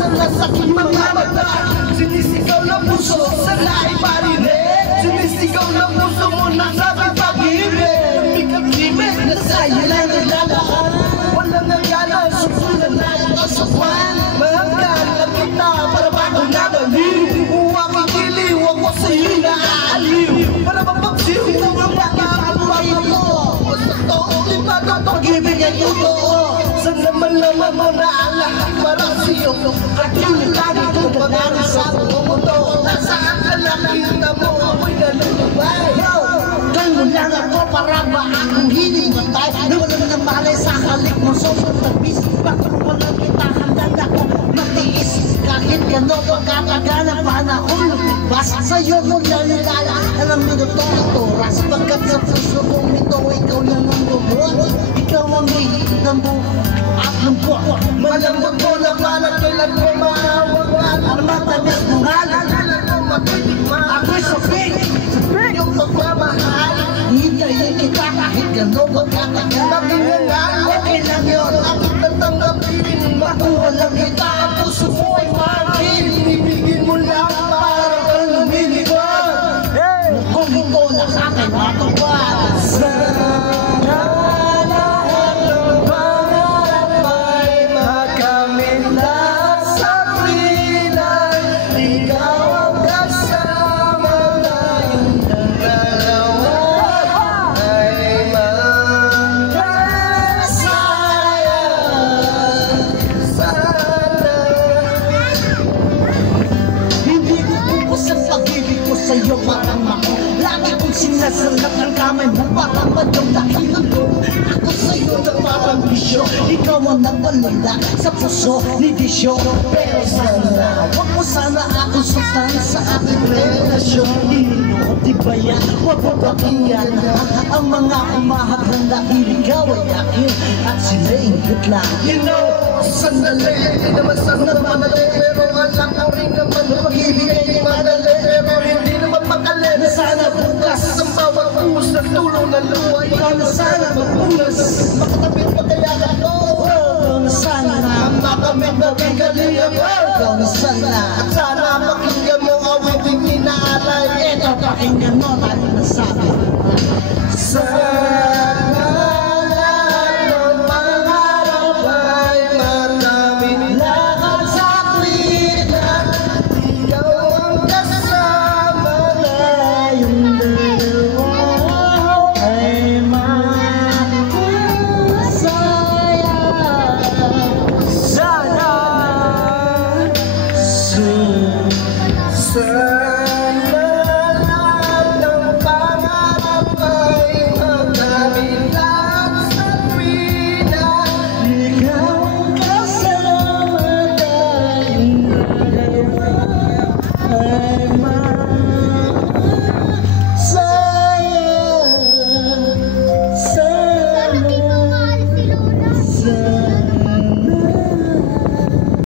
sa aking mga mata. Sinisigaw ng puso sa naiparinig. Sinisigaw ng puso mo na sabi pag-ibig. Lumikap-limit na sa'yo lang naglalaan. Walang nagana, susulan na ito sa buwan. Mahanggan lang kita para bago nabaliw. Huwag ikiliw, huwag ko sa'yo na aaliw. Para mapagsiw ng mga kabuhay mo. Basta to'ong lipat ang pag-ibig ay totoo. Saan naman naman mo na ang lahat para sa'yo. At yung lagi kong pag-aaral sa buong mundo. Nasaan ka lang kita mo, ako'y nalulubay. Kaya mo lang ako para ba akong hinimatay. Na walang namalay sa halik mo, sobrang tabis. Bakit walang kita hanggang ako matiis. Kahit gano'n pagkatagal ang panahon lumibas. Sa'yo mo lang nilala, alam mo ito at oras. Pagkat sa puso kong ito, ikaw lang ang lubot. Ikaw ang hihit ng buhay at lungkot. Malambot mo na palang kailan ko maawagan. Ang matamis mo ngalan, kailan ko matitikman. Ako'y saping yung pagmamahal. Hintayin kita kahit gano'n pagkatagal. Makinangan, okay lang yun. Akit natanggapin, makuha lang kita. Ang puso mo ay makin. Ibigin mo lang para kang lumilipad. Kung ito na sa akin matupad. Sana lahat ng pangarap ay makamit na sa pilay. Ikaw ang kasama na yung dalawa ay magkasayang. Sana hindi ko pupos ang pag-ibig ko sa'yo parang ako. Lagi kong sinasalap ng kamay mo para magawang dahilan ko. Ako sa'yo na parang bisyo. Ikaw ang nagwalala sa puso ni Disyo. Pero sana, huwag mo sana akong sultan sa aking relasyon. Inuot di ba yan? Huwag mo pakinggan ang mga umahadlang dahil ikaw ay akin at sila'y ingit lang. You know, sandali, hindi naman sana madali. Pero alam ko rin naman pag-ibig ay madali. Pero hindi naman makali. Sana bukas ang bawat buhos ng tulong na luwa. Ikaw na sana magpunas, makatabit pagkayakan ko. Ikaw na sana makamit maging galingan ko. Ikaw na sana at sana pakinggan mo awiting inaalay. Ito pakinggan mo tayo na sabi. Sana